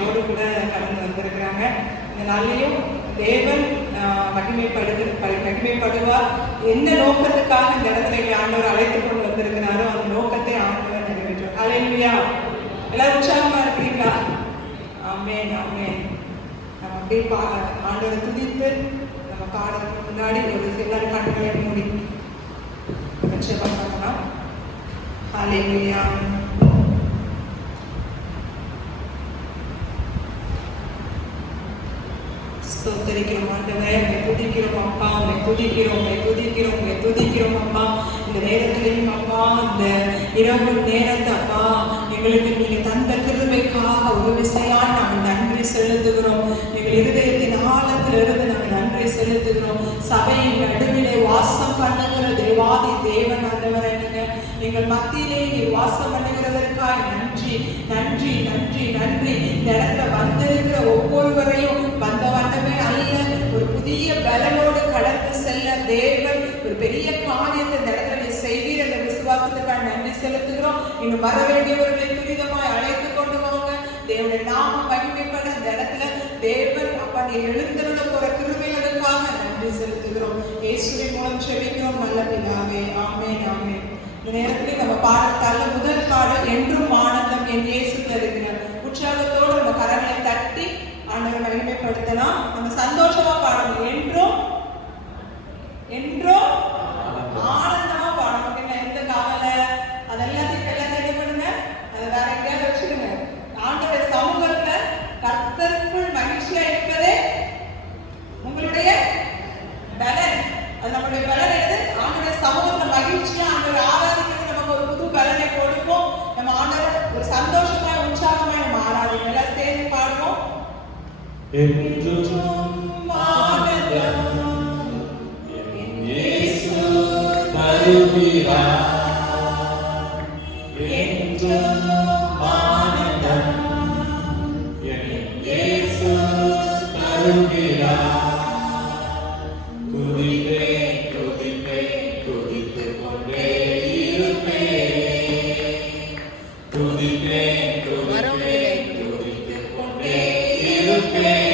எங்களோடு கூட கடந்து வந்திருக்கிறாங்க. இந்த நாளிலையும் தேவன் மகிமைப்படுவார். என்ன நோக்கத்துக்காக இந்த இடத்துல ஆண்டவர் அழைத்துக் கொண்டு வந்திருக்கிறாரோ அந்த நோக்கத்தை ஆண்டவர் நிறைவேற்றுவார். ஹல்லேலூயா. எல்லாரும் உற்சாகமா இருக்கிறீங்களா? ஆமென் ஆமென். நம்ம அப்படியே ஆண்டவரை துதித்து நம்ம பாடுறதுக்கு முன்னாடி ஒரு சில கண்களை மூடி ஜெபம் பண்ணலாம். ஹல்லேலூயா. ஸ்தோத்திரிக்கிறோம் ஆண்டவரே, உம்மை துதிக்கிறோம் அப்பா, உம்மை துதிக்கிறோம் அப்பா. இந்த நேரத்திலையும் அப்பா, இந்த இரவு நேரத்தை அப்பா எங்களுக்கு நீங்க தந்த கிருபைக்காக ஒரு விசையால் நாங்கள் நன்றி செலுத்துகிறோம். எங்கள் இருதயத்தின் ஆழத்திலிருந்து நாங்கள் நன்றி செலுத்துகிறோம். சபையின் நடுவிலே வாசம் பண்ணுகிற தேவாதி தேவன் ஆண்டவரே, நீங்க எங்கள் மத்தியிலே நீர் வாசம் பண்ணுகிறதற்காக நன்றி நன்றி நன்றி நன்றி. இந்த இடத்துல வந்திருக்கிற ஒவ்வொருவரையும் வந்த வண்ணமே அல்ல, ஒரு புதிய பலனோடு கடந்து செல்ல தேவன் ஒரு பெரிய காரியத்தை இந்த இடத்துல நீ செய்வீர் என்ற விசுவாசத்துக்காக நன்றி செலுத்துகிறோம். இங்கு வர வேண்டியவர்களை துரிதமாய் அழைத்து கொண்டு வாங்க. தேவனுடைய நாம மகிமைப்பட இந்த இடத்துல தேவன் அப்பா நீ எழுந்திருட போற கிருபைகளுக்காக நன்றி செலுத்துகிறோம். இயேசுவின் மூலம் செபிக்கிறோம் நல்ல பிதாவே. ஆமென் ஆமென். இந்த நேரத்தில் நம்ம பாடத்தால முதல் பாடல் என்றும் ஆனந்தம் என் இயேசு தருகிறார். உற்சாகத்தோடு நம்ம கரங்களை தட்டி ஆண்டவரை மகிமைப்படுத்தலாம். நம்ம சந்தோஷமா பாடணும். என்றும் என்றும் ஆனந்தமா பாடணும். எந்த கவலை அதெல்லாத்தையும் என்ன பண்ணுங்க, அதை வேற எங்கேயாவது வச்சுடுங்க. ஆண்டவருடைய சமூகத்துல கர்த்தருக்குள் மகிழ்ச்சியா இருப்பதே உங்களுடைய பலன். அது நம்மளுடைய பலன் எது? ஆண்டவருடைய சமூகத்துல மகிழ்ச்சியா ஆண்டவரை ஆராதிக்கிறது நமக்கு ஒரு புது பலனை கொடுக்கும். நம்ம ஆண்டவர் ஒரு சந்தோஷமா உற்சாகமா நம்ம ஆராதிக்கிறோம். எல்லாம் சேர்ந்து பாடுவோம். என்றும் ஆனந்தம் என் இயேசு தருகிறார். என்றும் ஆனந்தம் என் இயேசு தருகிறார். துதிப்பேன் துதிப்பேன் துதித்துக் கொண்டே இருப்பேன். துதிப்பேன் துதிப்பேன் துதித்துக் கொண்டே இருப்பேன்.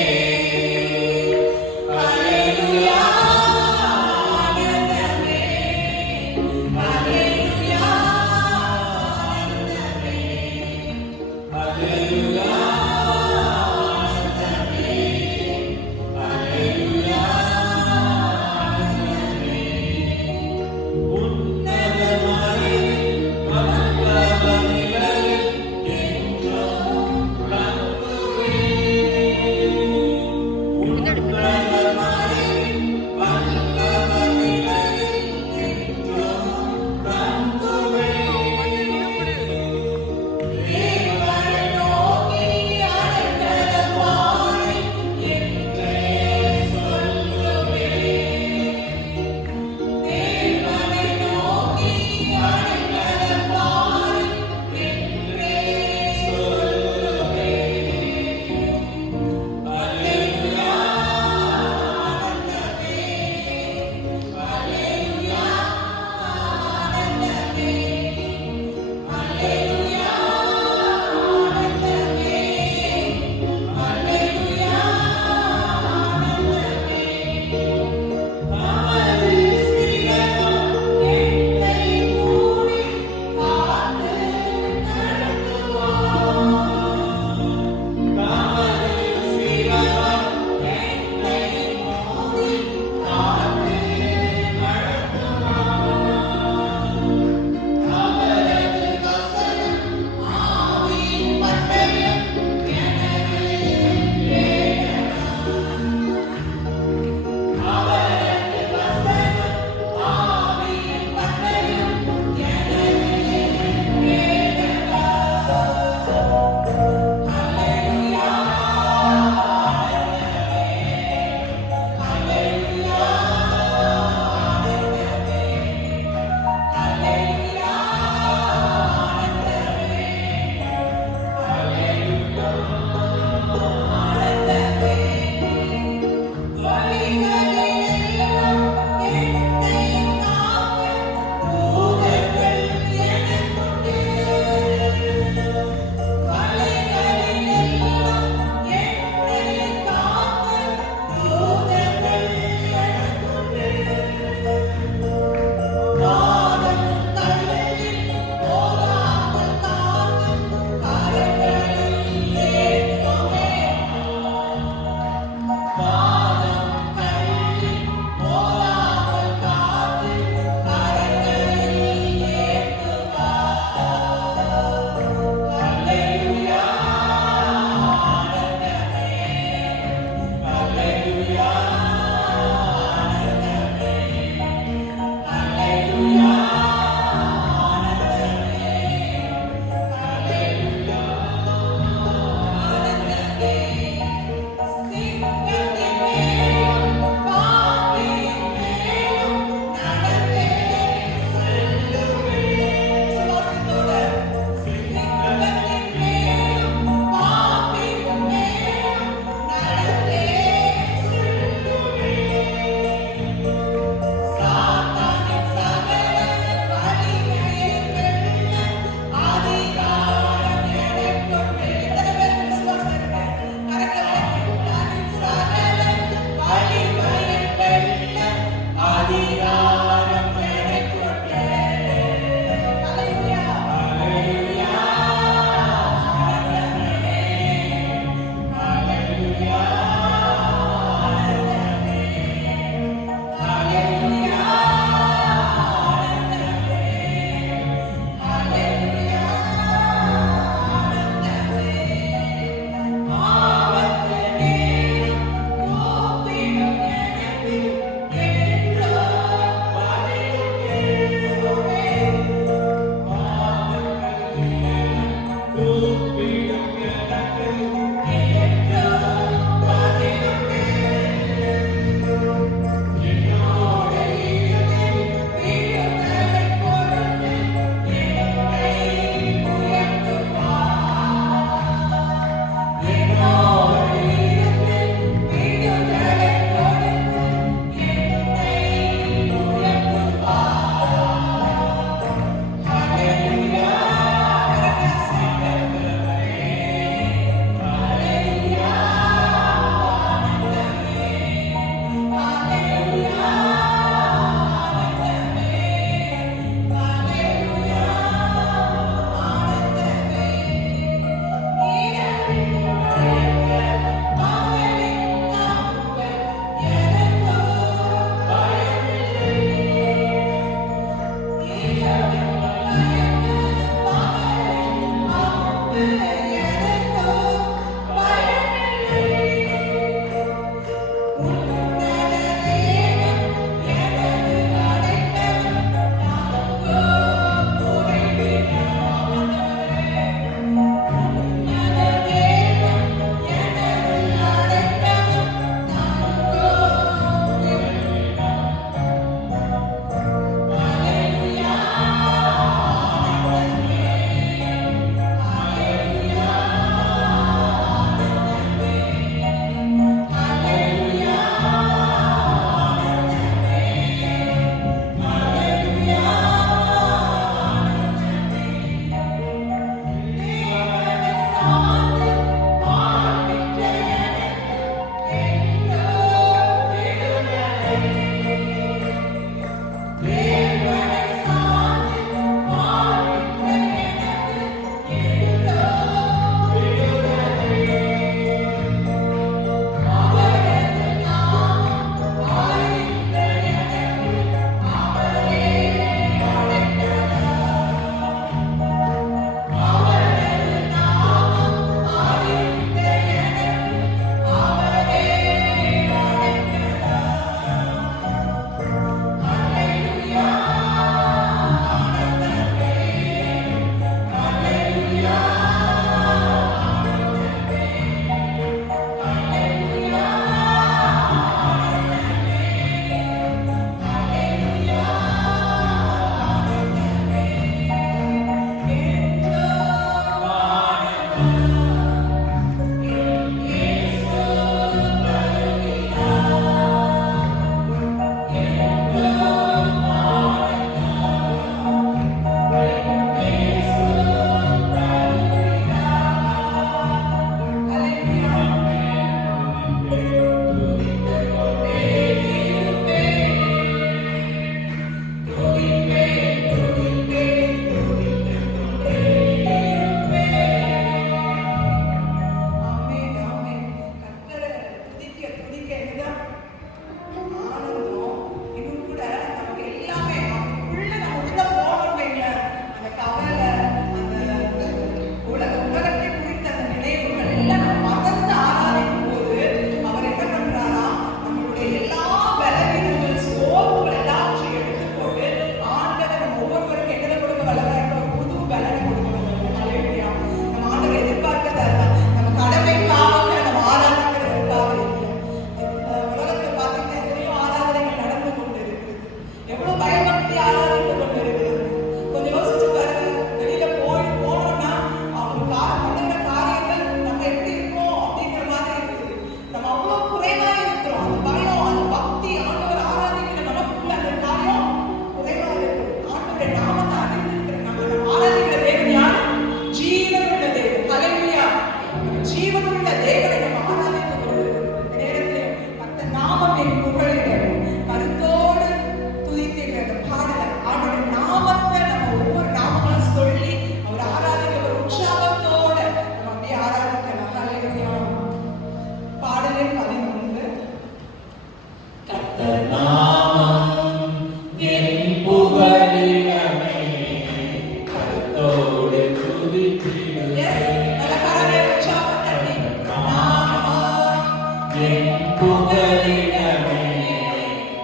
என் புகலிடமே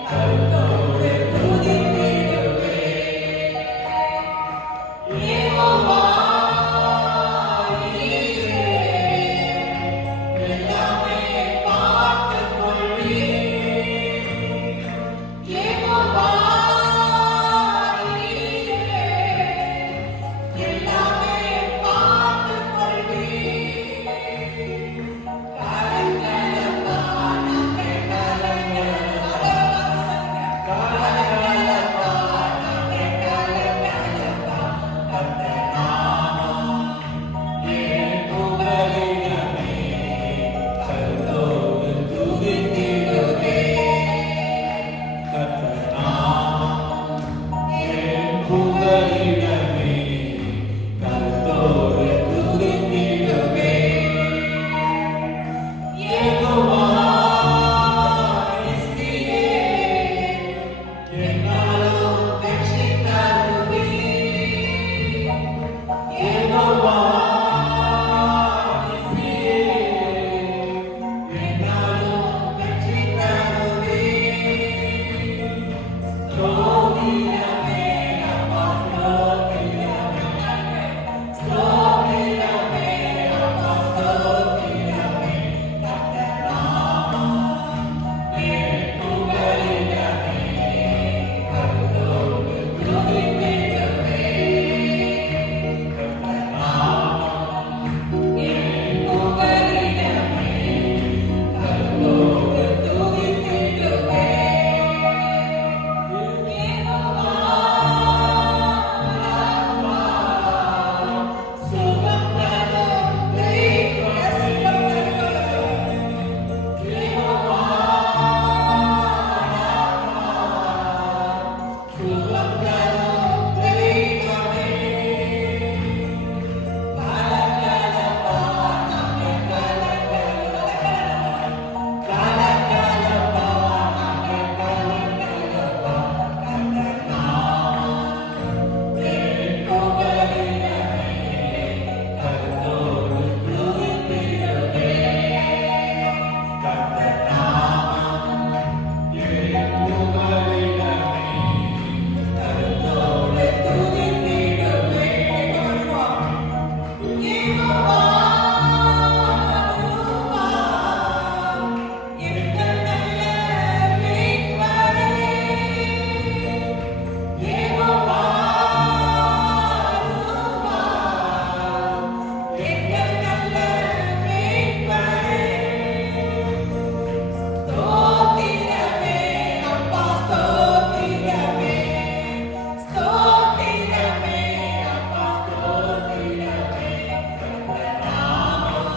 கருத்தோடு துதித்திடுவே. யெகோவா நீரே, எல்லாமே பார்த்துக் கொள்வீர். யெகோவா நீரே, எல்லாமே பார்த்துக் கொள்வீர். கலங்கலப்பா நாங்கள் கலங்கலப்பா, கலங்கலப்பா நாங்கள் கலங்கலப்பா. கர்த்தர் நாமம் என் புகலிடமே கருத்தோடு துதித்திடுவே. கர்த்தர் நாமம் என் புகலிடமே கருத்தோடு துதித்திடுவே. யெகோவா நிஸ்தியே, என்னாலும் வெற்றி தருவீர். யெகோவா நிஸ்தியே, என்னாலும் வெற்றி தருவீர். ஸ்தோத்திரமே அப்பா, ஸ்தோத்திரமே, ஸ்தோத்திரமே அப்பா, ஸ்தோத்திரமே. கர்த்தர் நாமம் என் புகலிடமே கருத்தோடு துதித்திடுவே. கர்த்தர் நாமம் என் புகலிடமே கருத்தோடு துதித்திடுவே. யெகோவா ராப்பா, சுகம் தரும் தெய்வமே. யெகோவா ராப்பா, சுகம் தரும் தெய்வமே. கலங்கலப்பா நாங்கள் கலங்கலப்பா, கலங்கலப்பா நாங்கள் கலங்கலப்பா. கர்த்தர் நாமம் என் புகலிடமே கருத்தோடு துதித்திடுவே. கர்த்தர் நாமம் என் புகலிடமே கருத்தோடு துதித்திடுவே. யெகோவா ரூபா, எங்கள் நல்ல மீட்பரே. யெகோவா ரூபா, எங்கள் நல்ல மீட்பரே. ஸ்தோத்திரமே அப்பா, ஸ்தோத்திரமே, ஸ்தோத்திரமே அப்பா, ஸ்தோத்திரமே. கர்த்தர் நாமம்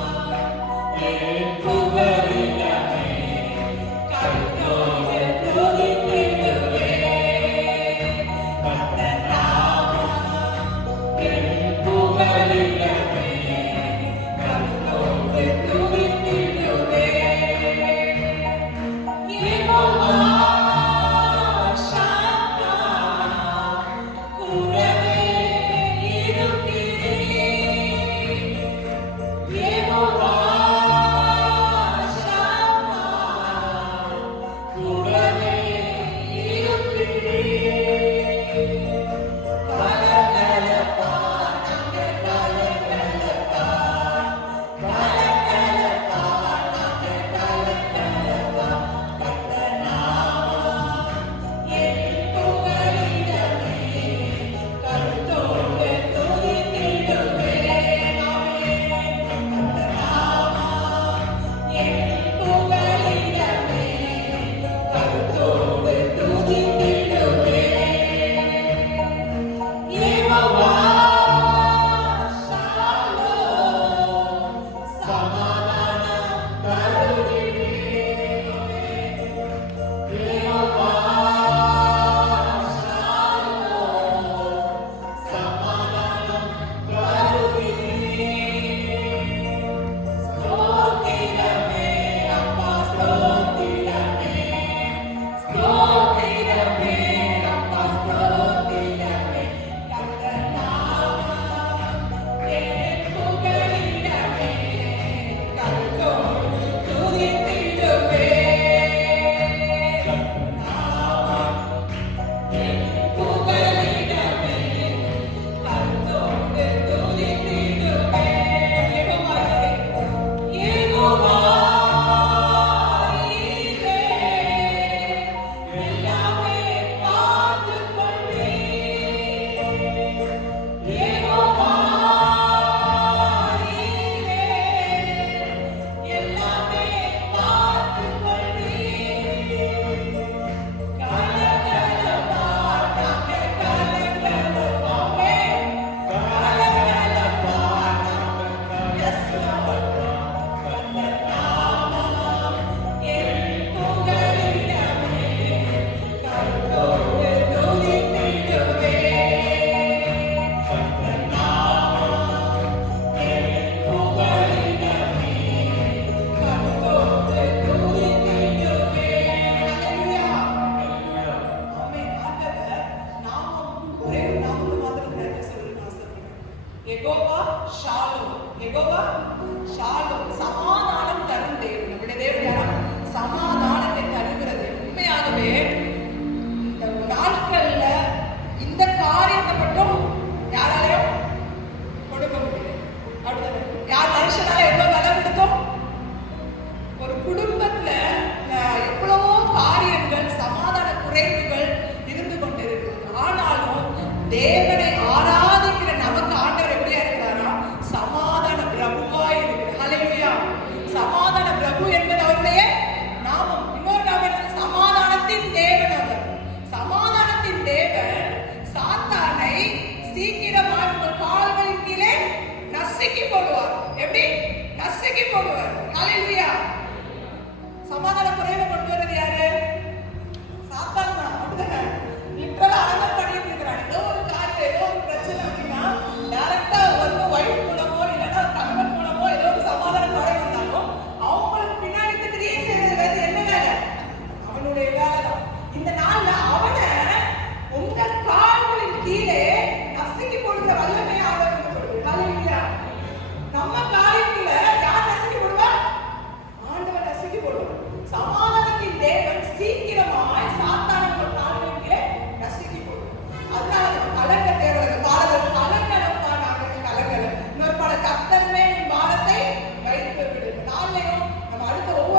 என் புகலிடமே கருத்தோடு துதித்திடுவே. கர்த்தர் நாமம் என் புகலிடமே கருத்தோடு துதித்திடுவே. யெகோவா ஷாமா, கூடவே இருக்கிறீர். யெகோவா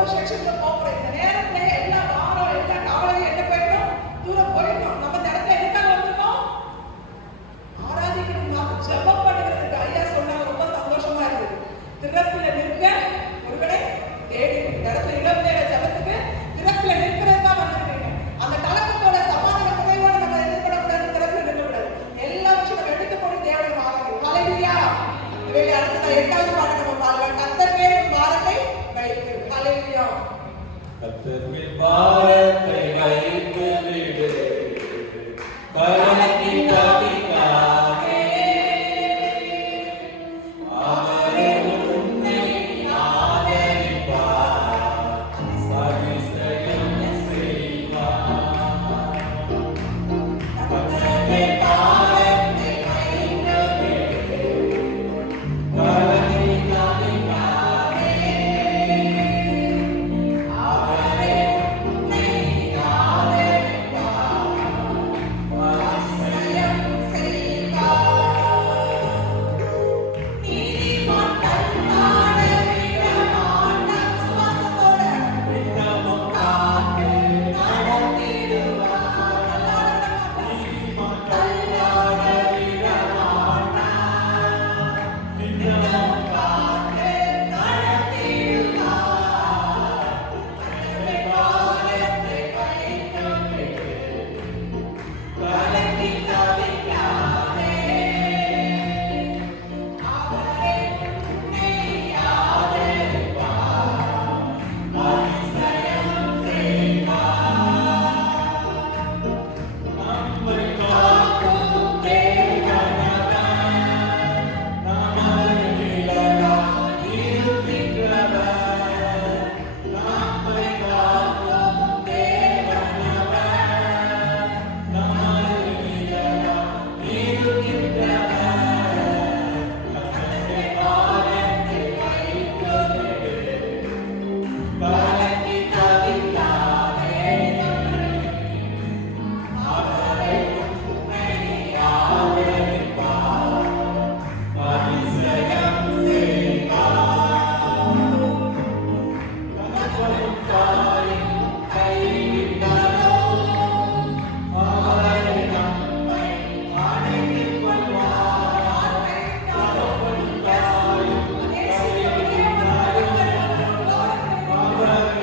ஒரு செக்ஷன்ல போறோம். இந்த நேரத்துல எல்லா வாரம் எல்லா கவலையும் என்ன போயிடும், தூரம் போயிடும். நம்ம இந்த இடத்துல எதுக்காக வந்திருக்கோம்? ஆராதிக்கணும், ஜெபம் பண்ணுறதுக்கு. ஐயா சொன்னா ரொம்ப சந்தோஷமா இருக்குது. திறப்புல நிற்க ஒருவரை தேடி இந்த இடத்துல இளம் நேர ஜெபத்துக்கு திறப்புல நிற்கிறது தான் வந்திருக்கீங்க. அந்த கலக்கத்தோட சமாதானத்தோட நம்ம எதிர்படக்கூடாது, திறப்புல நிற்கக்கூடாது. எல்லா விஷயம் நம்ம எடுத்து போட்டு தேவனை ஆராதிக்கணும். ஹல்லேலூயா. இவைகளை அடுத்ததா 8வது பாட்டு நம்ம பாடலாம். கர்த்தர் மேல் பாரத்தை வைத்து. ஹல்லேலூயா. கர்த்தர் மேல் பாரத்தை வைத்து விடு, கலங்கி தவிக்காதே. அவரே உன்னை ஆதரிப்பார், அதிசயம் செய்வார். கர்த்தர் மேல் பாரத்தை வைத்து விடு, கலங்கி தவிக்காதே. அவரே உன்னை ஆதரிப்பார், அதிசயம் செய்வார். நீதிமான் தன்னாட விடமாட்டான், சுவாசத்தோட விண்ணப்பம் காத்து நடத்திடுவார். நீதிமான் தன்னாட விடமாட்டான், விண்ணப்பம் காத்து நடத்திடுவார். கர்த்தரை பாதத்தை வைத்து விடு, கலங்கி தவிக்காதே. அவரே உன்னை ஆதரிப்பார், அதிசயம் செய்வார். நம்மை காக்கும் தேவனவர், நமது இருக்கின்றவர். நம்மை காக்கும் தேவனவர், நமது இருக்கின்றவர். கர்த்தரை பாதத்தை வைத்து விடு, கலங்கி தவிக்காதே. அவரை உன்னை ஆதரிப்பார், அதிசயம் செய்வார். கனப்படும் காரியம் கைவிட்டாரோ, அவரை நம்மை அணைத்துக் கொள்வார். கனப்படும் காரியம் கைவிட்டாரோ, அவரை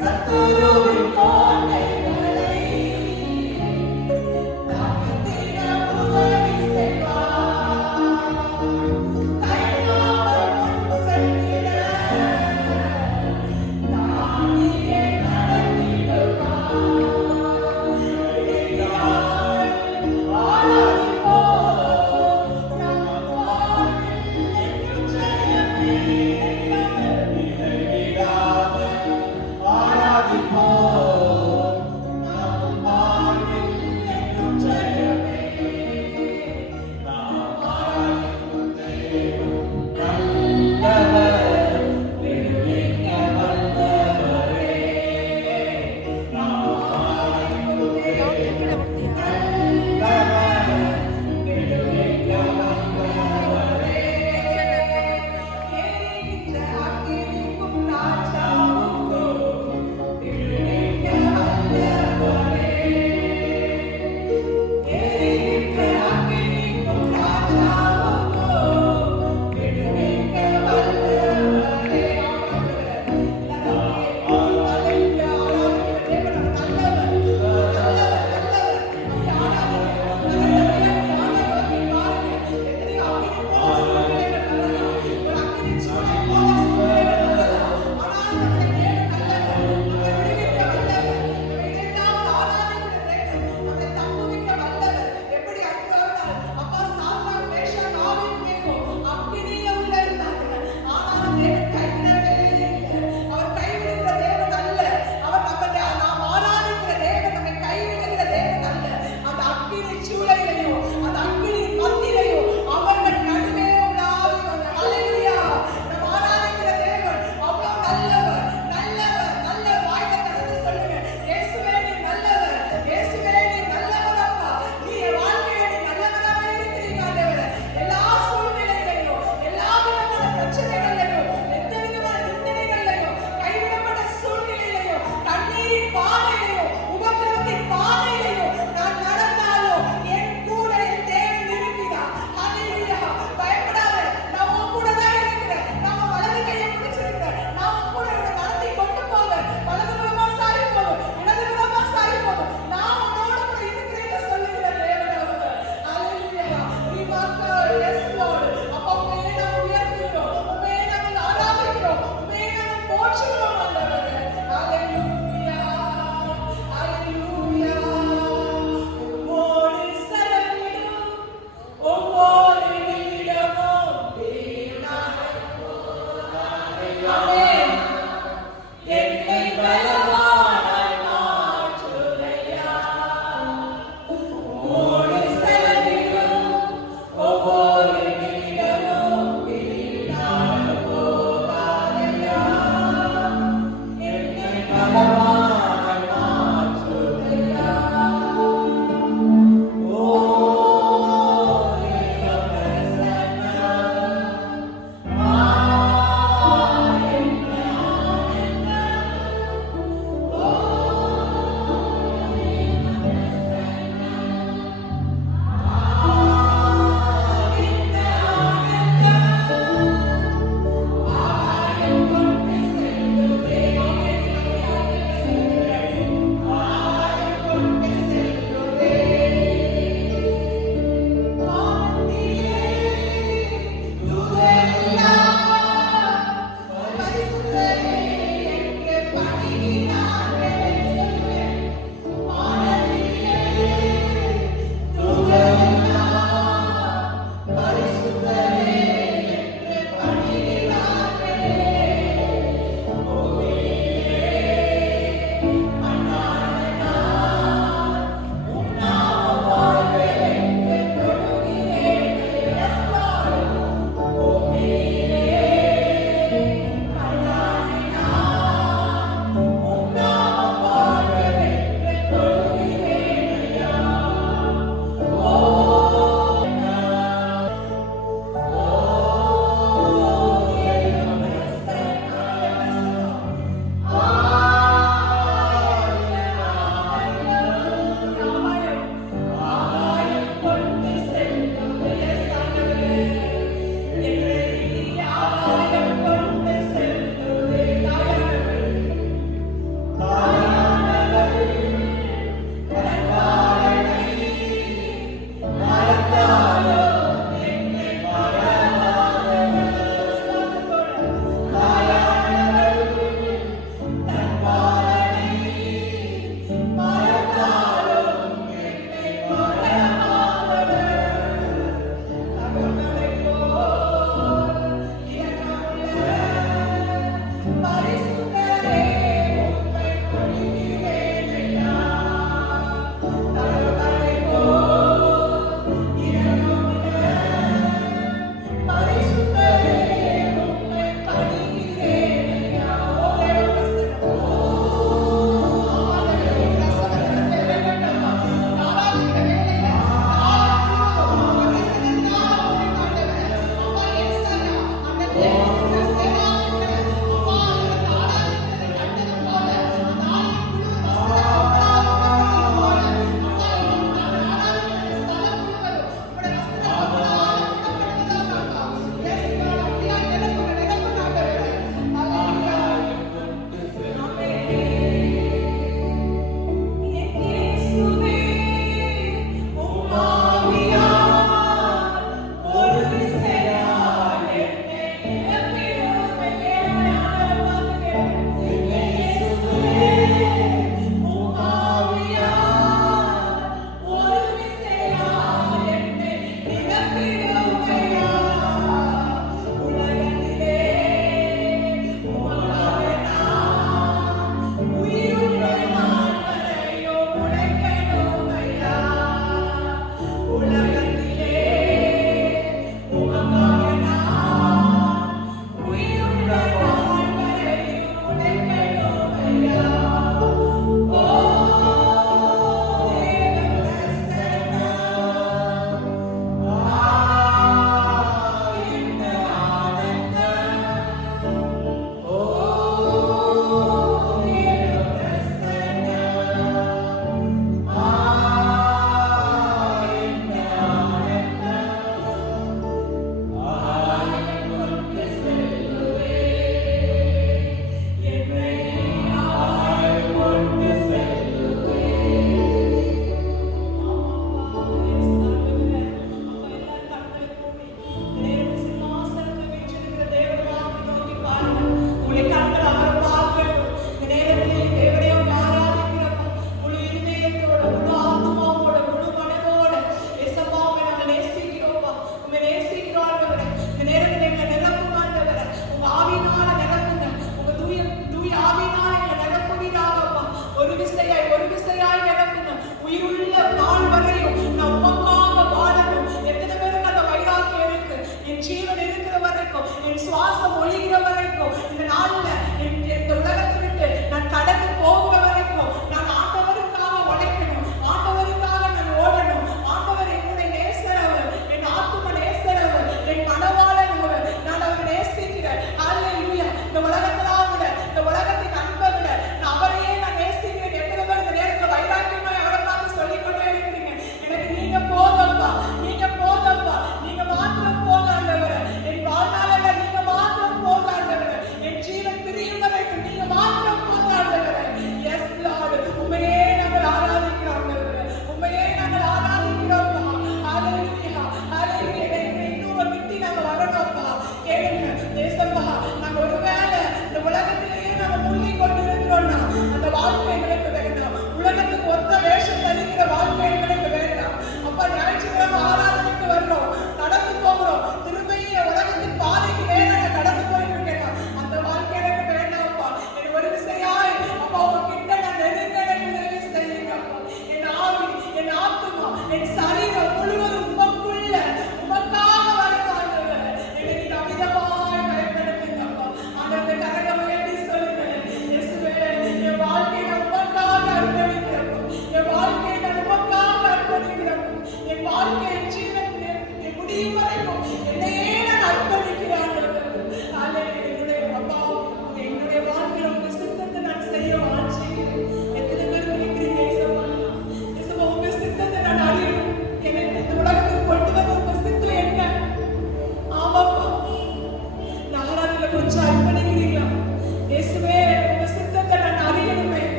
சத்துருவின் கோட்டைகளை தகர்த்திட உதவி செய்வார். தயங்காமல் முன் சென்றிட தானியே நடத்திடுவார்.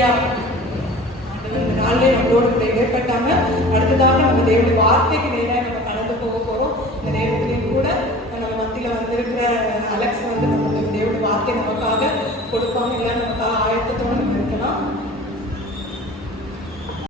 ஹalleluya. ஆண்டவர் இந்த நாளிலே நம்மளோடு கூட இடைப்பட்டாங்க. அடுத்ததாக நம்ம தேவனுடைய வார்த்தைக்கு நேராக நம்ம கடந்து போக போறோம். இந்த நேரத்திலையும் கூட நம்ம மத்தியில வந்திருக்கிற அலெக்ஸ் வந்து நம்ம தேவனுடைய வார்த்தை நமக்காக கொடுப்பாங்க. எல்லாம் நமக்காக ஆயத்தத்தோடு